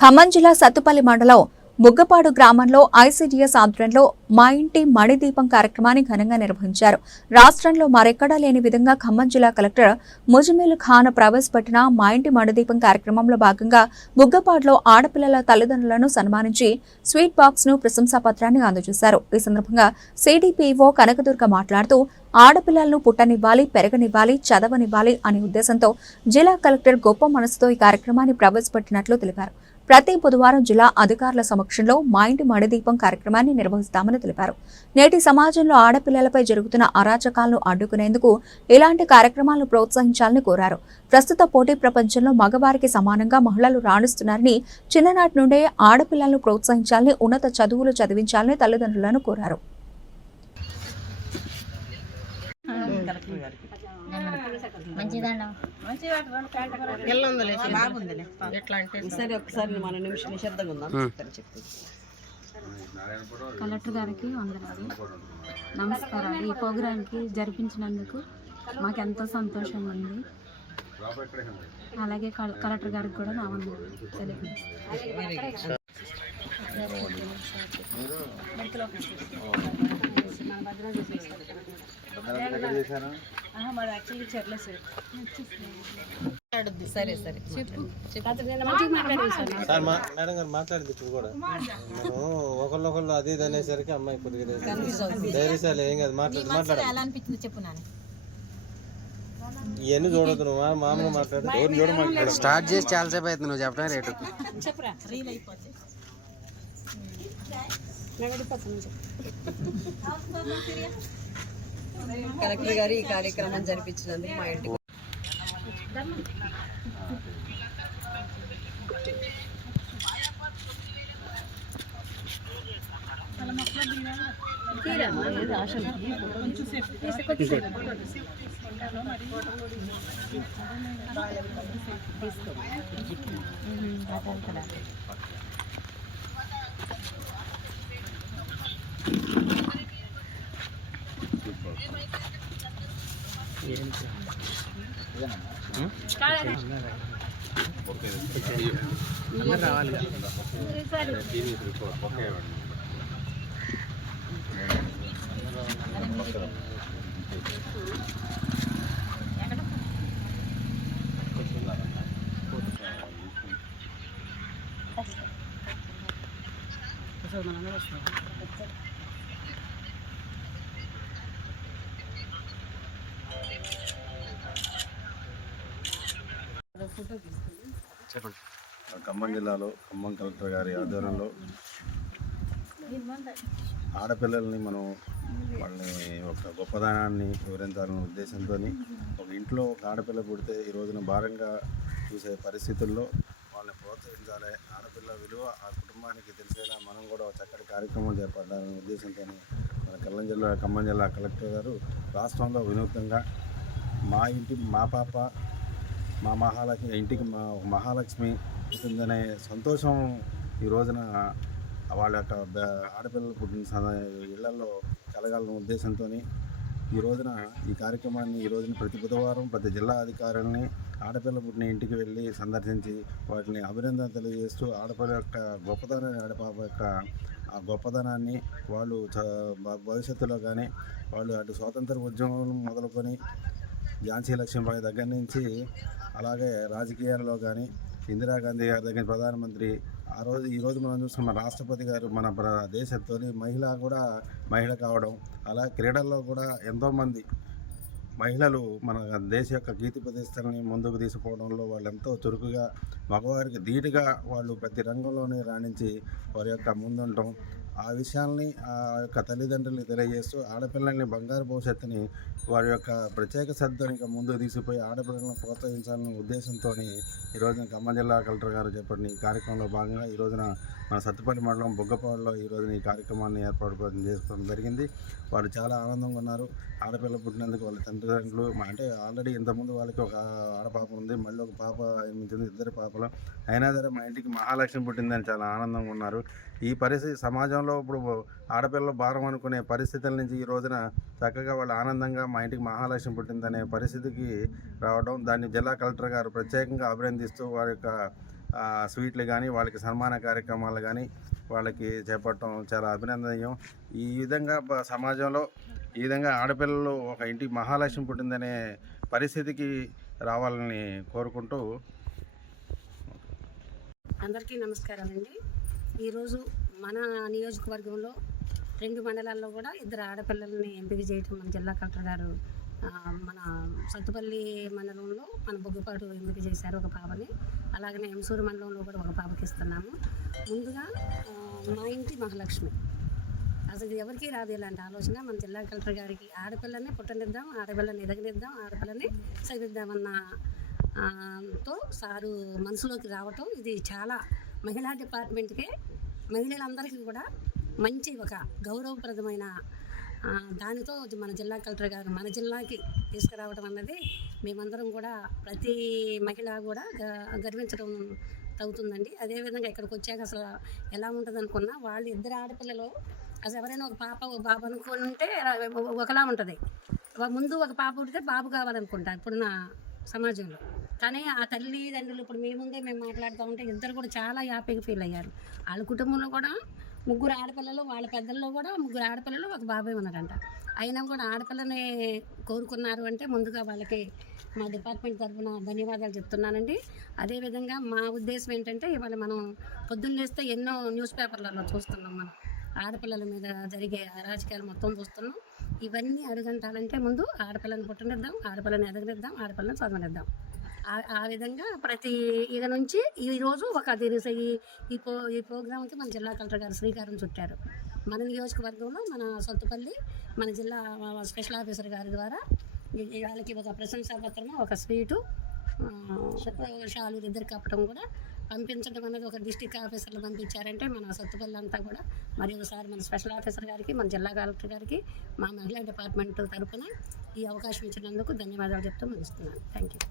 ఖమ్మం జిల్లా సత్తుపల్లి మండలం ముగ్గపాడు గ్రామంలో ఐసీడీఎస్ ఆధ్వర్యంలో మా ఇంటి మణిదీపం కార్యక్రమాన్ని ఘనంగా నిర్వహించారు. రాష్ట్రంలో మరెక్కడా లేని విధంగా ఖమ్మం జిల్లా కలెక్టర్ ముజమిల్ ఖాన్ ప్రవేశపెట్టిన మా ఇంటి మణిదీపం కార్యక్రమంలో భాగంగా ముగ్గపాడులో ఆడపిల్లల తల్లిదండ్రులను సన్మానించి స్వీట్ బాక్స్ ను ప్రశంసా పత్రాన్ని అందజేశారు. ఈ సందర్భంగా సిడిపిఓ కనకదుర్గ మాట్లాడుతూ ఆడపిల్లలను పుట్టనివ్వాలి, పెరగనివ్వాలి, చదవనివ్వాలి అనే ఉద్దేశంతో జిల్లా కలెక్టర్ గొప్ప మనసుతో ఈ కార్యక్రమాన్ని ప్రవేశపెట్టినట్లు తెలిపారు. ప్రతి బుధవారం జిల్లా అధికారుల సమక్షంలో మా ఇంటి మణిదీపం కార్యక్రమాన్ని నిర్వహిస్తామని తెలిపారు. నేటి సమాజంలో ఆడపిల్లలపై జరుగుతున్న అరాచకాలను అడ్డుకునేందుకు ఇలాంటి కార్యక్రమాలను ప్రోత్సహించాలని కోరారు. ప్రస్తుత పోటీ ప్రపంచంలో మగవారికి సమానంగా మహిళలు రాణిస్తున్నారని, చిన్ననాటి నుండే ఆడపిల్లలను ప్రోత్సహించాలని, ఉన్నత చదువులు చదివించాలని తల్లిదండ్రులను కోరారు. కలెక్టర్ గారికి వందనాలు, నమస్కారాలు. ఈ ప్రోగ్రాంకి జరిపించినందుకు మాకు ఎంతో సంతోషంగా ఉంది. అలాగే కలెక్టర్ గారికి కూడా నా వందనాలు తెలియజేస్తాను. సరే సరే చెప్పు. మేడం గారు మాట్లాడింది ఇప్పుడు కూడా నేను ఒకళ్ళు అది ఇది అనేసరికి అమ్మాయి కొద్దిగా ధైర్యశాలి ఏం కాదు అనిపించింది చెప్పు నాన్న. ఇవన్నీ చూడదు నువ్వు మామూలుగా మాట్లాడు. స్టార్ట్ చేసి చాలాసేపు అవుతుంది నువ్వు చెప్పడం రేటు చెప్పురా రీల్ అయిపోతుంది. కలెక్టర్ గారు ఈ కార్యక్రమం జరిపించినందుకు మా ఇంటికి రావాలి. ఖమ్మం జిల్లాలో ఖమ్మం కలెక్టర్ గారి ఆధ్వర్యంలో ఆడపిల్లల్ని మనం వాళ్ళని ఒక గొప్పదనాన్ని వివరించాలనే ఉద్దేశంతో ఒక ఇంట్లో ఒక ఆడపిల్ల పుడితే ఈ రోజున భారంగా చూసే పరిస్థితుల్లో వాళ్ళని ప్రోత్సహించాలి, ఆడపిల్ల విలువ ఆ కుటుంబానికి తెలిసేలా మనం కూడా చక్కటి కార్యక్రమం చేపట్టాలనే ఉద్దేశంతో మన ఖమ్మం జిల్లా కలెక్టర్ గారు రాష్ట్రంలో వినూత్నంగా మా ఇంటి మా పాప మా మహాలక్ష్మి ఇంటికి మా మహాలక్ష్మి పుట్టిందనే సంతోషం ఈ రోజున వాళ్ళ యొక్క ఆడపిల్లలు పుట్టిన ఇళ్లలో కలగాలన్న ఉద్దేశంతో ఈ రోజున ఈ కార్యక్రమాన్ని ఈ రోజున ప్రతి బుధవారం ప్రతి జిల్లా అధికారులని ఆడపిల్ల పుట్టిన ఇంటికి వెళ్ళి సందర్శించి వాటిని అభినందన తెలియజేస్తూ ఆడపిల్ల యొక్క గొప్పతనాన్ని ఆడపాప యొక్క ఆ గొప్పతనాన్ని వాళ్ళు భవిష్యత్తులో కానీ వాళ్ళు అటు స్వాతంత్ర ఉద్యమం మొదలుకొని ఝాన్సీ లక్ష్మీబాయి దగ్గర నుంచి అలాగే రాజకీయాల్లో కానీ ఇందిరాగాంధీ గారి దగ్గర ప్రధానమంత్రి ఈరోజు మనం చూస్తున్న రాష్ట్రపతి గారు మన దేశంతో మహిళ కావడం, అలా క్రీడల్లో కూడా ఎంతోమంది మహిళలు మన దేశ యొక్క కీర్తి ప్రతిష్టలని ముందుకు తీసుకుపోవడంలో వాళ్ళు ఎంతో చురుకుగా మగవారికి ధీటుగా వాళ్ళు ప్రతి రంగంలోనే రాణించి వారి యొక్క ముందుండటం, ఆ విషయాల్ని ఆ యొక్క తల్లిదండ్రులు తెలియజేస్తూ ఆడపిల్లల్ని బంగారు భవిష్యత్తుని వారి యొక్క ప్రత్యేక శ్రద్ధను ఇంకా ముందుకు తీసుకుపోయి ఆడపిల్లలను ప్రోత్సహించాలనే ఉద్దేశంతో ఈరోజున ఖమ్మం జిల్లా కలెక్టర్ గారు చేపట్టిన ఈ కార్యక్రమంలో భాగంగా ఈ రోజున మన సత్తుపల్లి మండలం బుగ్గపాడులో ఈ రోజున ఈ కార్యక్రమాన్ని ఏర్పాటు చేసుకోవడం జరిగింది. వాళ్ళు చాలా ఆనందంగా ఉన్నారు. ఆడపిల్ల పుట్టినందుకు వాళ్ళ తల్లిదండ్రులు అంటే ఆల్రెడీ ఇంతకుముందు వాళ్ళకి ఒక ఆడపాప ఉంది, మళ్ళీ ఒక పాప జన్మించింది, ఇద్దరు పాపలు. అయినా సరే మా ఇంటికి మహాలక్ష్మి పుట్టిందని చాలా ఆనందంగా ఉన్నారు. ఈ పరిస్థితి సమాజంలో ఇప్పుడు ఆడపిల్లలు భారం అనుకునే పరిస్థితుల నుంచి ఈ రోజున చక్కగా వాళ్ళు ఆనందంగా మా ఇంటికి మహాలక్ష్మి పుట్టిందనే పరిస్థితికి రావడం, దాన్ని జిల్లా కలెక్టర్ గారు ప్రత్యేకంగా అభినందిస్తూ వారి యొక్క స్వీట్లు కానీ వాళ్ళకి సన్మాన కార్యక్రమాలు కానీ వాళ్ళకి చేపట్టడం చాలా అభినందనీయం. ఈ విధంగా సమాజంలో ఈ విధంగా ఆడపిల్లలు ఒక ఇంటికి మహాలక్ష్మి పుట్టిందనే పరిస్థితికి రావాలని కోరుకుంటూ అందరికీ నమస్కారాలండి. ఈరోజు మన నియోజకవర్గంలో 2 మండలాల్లో కూడా 2 ఆడపిల్లల్ని ఎంపిక చేయటం మన జిల్లా కలెక్టర్ గారు మన సత్తుపల్లి మండలంలో మన బొగ్గుపాటు ఎంపిక చేశారు ఒక పాపని. అలాగనే ఎంసూరు మండలంలో కూడా ఒక పాపకి ఇస్తున్నాము. ముందుగా మా ఇంటి మహాలక్ష్మి అసలు ఎవరికీ రాదు ఇలాంటి ఆలోచన. మన జిల్లా కలెక్టర్ గారికి ఆడపిల్లని పుట్టనిద్దాం, ఆడపిల్లని ఎదగనిద్దాం, ఆడపిల్లని చదివిద్దామన్న తో సారు మనసులోకి రావటం ఇది చాలా మహిళా డిపార్ట్మెంట్కే మహిళలందరికీ కూడా మంచి ఒక గౌరవప్రదమైన దానితో మన జిల్లా కలెక్టర్ గారు మన జిల్లాకి తీసుకురావడం అన్నది మేమందరం కూడా ప్రతి మహిళ కూడా గర్వించడం అవుతుందండి. అదేవిధంగా ఇక్కడికి వచ్చాక అసలు ఎలా ఉంటుంది అనుకున్నా వాళ్ళు 2 ఆడపిల్లలు అసలు ఎవరైనా ఒక పాప ఒక బాబు అనుకుంటే ఒకలా ఉంటుంది. ముందు ఒక పాప ఉంటే బాబు కావాలనుకుంటారు ఇప్పుడున్న సమాజంలో. కానీ ఆ తల్లిదండ్రులు ఇప్పుడు మీ ముందే మేము మాట్లాడుతూ ఉంటే ఇద్దరు కూడా చాలా హ్యాపీగా ఫీల్ అయ్యారు. వాళ్ళ కుటుంబంలో కూడా 3 ఆడపిల్లలు, వాళ్ళ పెద్దల్లో కూడా 3 ఆడపిల్లలు ఒక బాబాయ్ ఉన్నారంట. అయినా కూడా ఆడపిల్లని కోరుకున్నారు అంటే ముందుగా వాళ్ళకి మా డిపార్ట్మెంట్ తరఫున ధన్యవాదాలు చెప్తున్నానండి. అదేవిధంగా మా ఉద్దేశం ఏంటంటే ఇవాళ మనం పొద్దున్న లేస్తే ఎన్నో న్యూస్ పేపర్లలో చూస్తున్నాం, మనం ఆడపిల్లల మీద జరిగే అరాచకాలు మొత్తం చూస్తున్నాం. ఇవన్నీ అడుగంటాలంటే ముందు ఆడపిల్లని పుట్టనిద్దాం, ఆడపిల్లని ఎదగనిద్దాం, ఆడపిల్లని చదవనిద్దాం. ఆ విధంగా ప్రతి ఇక నుంచి ఈరోజు ఒక ఈ ప్రోగ్రాంకి మన జిల్లా కలెక్టర్ గారు శ్రీకారం చుట్టారు. మన నియోజకవర్గంలో మన సొంతపల్లి మన జిల్లా స్పెషల్ ఆఫీసర్ గారి ద్వారా వాళ్ళకి ఒక ప్రశంసా పత్రము, ఒక స్వీటు, షాలు 2 కప్పడం కూడా పంపించడం అనేది ఒక డిస్ట్రిక్ట్ ఆఫీసర్లు పంపించారంటే మన సొంతపల్లి అంతా కూడా మరి ఒకసారి మన స్పెషల్ ఆఫీసర్ గారికి, మన జిల్లా కలెక్టర్ గారికి, మా మహిళా డిపార్ట్మెంట్ తరఫున ఈ అవకాశం ఇచ్చినందుకు ధన్యవాదాలు చెప్తూ ముగిస్తున్నాను. Thank you.